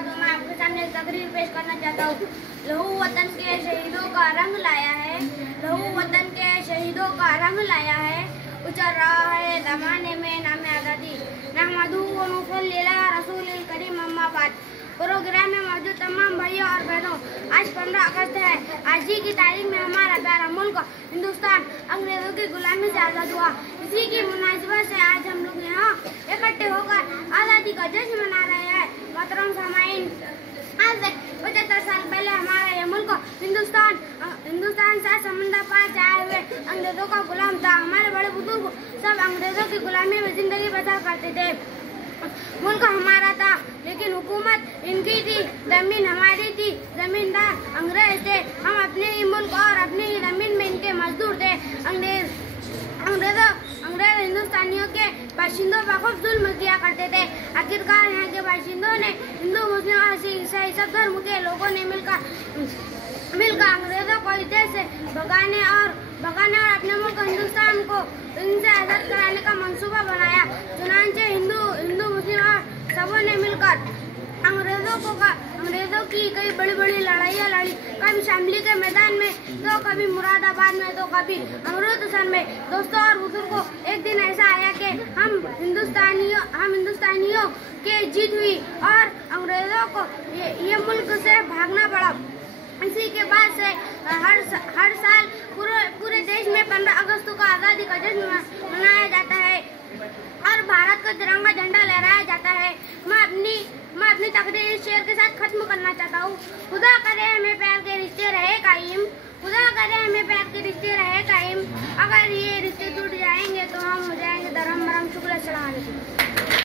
वबरकातुहू। मैं आपके सामने एक तकरीर पेश करना चाहता हूँ। लहू वतन के शहीदों का रंग लाया है, लहू वतन के शहीदों का रंग लाया है, उचल रहा है ज़माने में नाम आज़ादी। नहमदुहू व नुसल्ली अला रसूलिल करीम, अम्मा बाद। प्रोग्राम में मौजूद तमाम भाइयों और बहनों, आज 15 अगस्त है। आज ही की तारीख में हमारा प्यारा मुल्क हिंदुस्तान अंग्रेजों की गुलामी से आज़ाद हुआ। इसी की मुनासिबत से आज हम लोग यहाँ इकट्ठे होकर आज़ादी का जश्न मना रहे हैं। मोहतरम सामाईन, आज से 75 साल पहले हमारा यह मुल्क हिंदुस्तान से समंदर पार से आए हुए अंग्रेजों का गुलाम था। हमारे बड़े बुजुर्ग सब अंग्रेजों की गुलामी में जिंदगी बसर करते थे। मुल्क हमारा था लेकिन हुकूमत इनकी थी, जमीन हमारी थी, जमींदार अंग्रेज थे। हम अपने ही मुल्क और अपने ही जमीन में इनके मजदूर थे। अंग्रेज हिंदुस्तानियों के बाशिंदों पर खूब जुल्म किया करते थे। आखिरकार यहाँ के बाशिंदों ने, हिंदू मुस्लिम और सिख ईसाई सब धर्म के लोगों ने मिलकर अंग्रेजों को इस देश से भगाने और अपने मुल्क हिंदुस्तान को इनसे आजाद कराने का मंसूबा बनाया। चुनांचे हिंदू मुस्लिम और सबों ने मिलकर अंग्रेजों की कई बड़ी बड़ी लड़ाइयाँ लड़ी, कभी शामली के मैदान में, तो कभी मुरादाबाद में, तो कभी अमृतसर में। दोस्तों और बुजुर्गों, एक दिन ऐसा आया कि हम हिंदुस्तानियों की जीत हुई और अंग्रेजों को ये मुल्क से भागना पड़ा। इसी के बाद से हर साल पूरे देश में 15 अगस्त को आज़ादी का जश्न मनाया जाता है और भारत का तिरंगा झंडा लहराया जाता है। मैं अपनी तकरीर इस शेर के साथ खत्म करना चाहता हूँ। खुदा करे हमें प्यार के रिश्ते रहे कायम, खुदा करे हमें प्यार के रिश्ते रहे कायम। अगर ये रिश्ते टूट जाएंगे तो हम हो जाएंगे धर्म मरम। शुक्रिया। अस्सलाम वालेकुम।